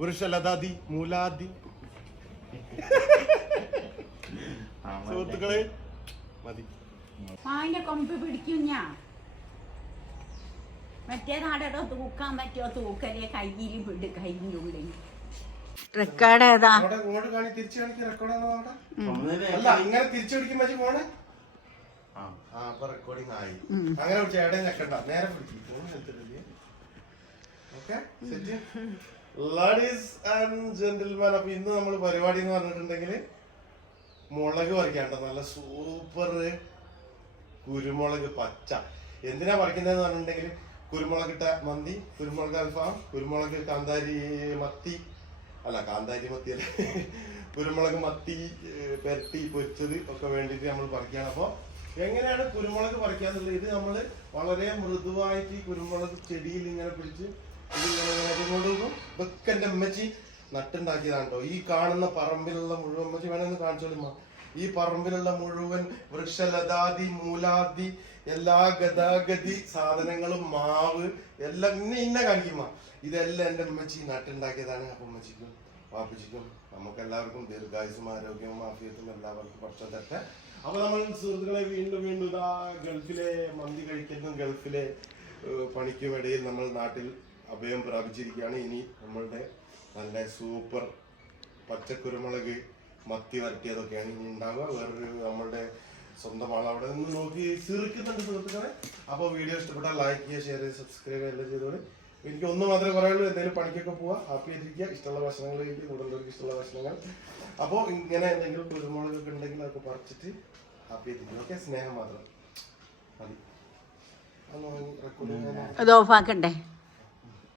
പുരുഷലതാദി മൂലാദി സുഹൃത്തുക്കളെ മതി. അതിന്റെ കൊമ്പ് പിടിക്കും ഞാൻ. മറ്റേ നാടോ തൂക്കാൻ പറ്റുമോ? തൂക്കലേ കയ്യിൽ വിട്, കയ്യിൻ്റെ ഉള്ളിൽ റെക്കോർഡ് ഏതാ? ഇങ്ങനെ തിരിച്ചടിക്കുമ്പോ പോണേ. അപ്പൊ റെക്കോർഡിംഗ് ആയി. അങ്ങനെ ചേട്ടൻ ഞെക്കണ്ട, നേരെ ലേഡീസ് ആൻഡ് ജെന്റിൽമാൻ. അപ്പൊ ഇന്ന് നമ്മൾ പരിപാടി എന്ന് പറഞ്ഞിട്ടുണ്ടെങ്കിൽ മുളക് പറിക്കാണ്ട, നല്ല സൂപ്പർ കുരുമുളക് പച്ച. എന്തിനാ പറിക്കുന്നതെന്ന് പറഞ്ഞിട്ടുണ്ടെങ്കിൽ കുരുമുളകിട്ട മന്തി, കുരുമുളക് അൽഫാം, കുരുമുളക് കാന്താരി മത്തി അല്ല, കാന്താരി മത്തി അല്ല, കുരുമുളക് മത്തി പെരട്ടി പൊരിച്ചത് ഒക്കെ വേണ്ടിയിട്ട് നമ്മൾ പറിക്കുകയാണ്. അപ്പോൾ എങ്ങനെയാണ് കുരുമുളക് പറിക്കാന്നുള്ളത്? ഇത് നമ്മൾ വളരെ മൃദുവായിട്ട് ഈ കുരുമുളക് ചെടിയിൽ ഇങ്ങനെ പിടിച്ച് ഇതിങ്ങനെ കൊണ്ടുപോകും. ഇതൊക്കെ എൻ്റെ അമ്മച്ചി നട്ടുണ്ടാക്കിയതാണ് കേട്ടോ. ഈ കാണുന്ന പറമ്പിലുള്ള മുഴുവൻ, അമ്മച്ചി വേണമെന്ന് കാണിച്ചോളിമ്മ, ഈ പറമ്പിലുള്ള മുഴുവൻ വൃക്ഷലതാദി മൂലാദി എല്ലാ ഗതാഗതി സാധനങ്ങളും, മാവ് എല്ലാം ഇന്ന കാണിക്കുമ്മ, ഇതെല്ലാം എൻ്റെ അമ്മച്ചി നട്ടുണ്ടാക്കിയതാണ്. അപ്പം അമ്മച്ചിക്കും വാപ്പച്ചിക്കും നമുക്കെല്ലാവർക്കും ദീർഘായുസും ആരോഗ്യവും ആഫിയത്തും എല്ലാവർക്കും കുറച്ചും തട്ടെ. അപ്പൊ നമ്മൾ സുഹൃത്തുക്കളെ വീണ്ടും ഇതാ ഗൾഫിലെ മന്തി കഴിക്കുന്നതും ഗൾഫിലെ പണിക്കും ഇടയിൽ നമ്മൾ നാട്ടിൽ അഭയം പ്രാപിച്ചിരിക്കുകയാണ്. ഇനി നമ്മളുടെ നല്ല സൂപ്പർ പച്ചക്കുരുമുളക് മത്തി വരട്ടിയതൊക്കെയാണ് ഇനി ഉണ്ടാവുക. വേറൊരു നമ്മളുടെ സ്വന്തം ആൾ അവിടെ നിന്ന് നോക്കി സിറിക്കുന്നുണ്ട് സുഹൃത്തുക്കളെ. അപ്പോൾ വീഡിയോ ഇഷ്ടപ്പെട്ടാൽ ലൈക്ക് ചെയ്യുക, ഷെയർ ചെയ്യുക, സബ്സ്ക്രൈബ് ചെയ്യുക, എല്ലാം ചെയ്തോളൂ. എനിക്ക് ഒന്നും മാത്രമേ പറയുള്ളൂ, എന്തെങ്കിലും പണിക്കൊക്കെ പോവാ, ഹാപ്പി ആയിട്ടിരിക്കുക, ഇഷ്ടമുള്ള ഭക്ഷണങ്ങൾ കഴിക്കുക, കൂടുതലവർക്ക് ഇഷ്ടമുള്ള ഭക്ഷണങ്ങൾ. അപ്പോൾ ഇങ്ങനെ എന്തെങ്കിലും കുരുമുളകൊക്കെ ഉണ്ടെങ്കിൽ അതൊക്കെ പറിച്ചിട്ട് ഹാപ്പി ആയിട്ടിരിക്കുക. ഓക്കെ, സ്നേഹം മാത്രം മതി. അത് ഓഫാക്കണ്ടേ?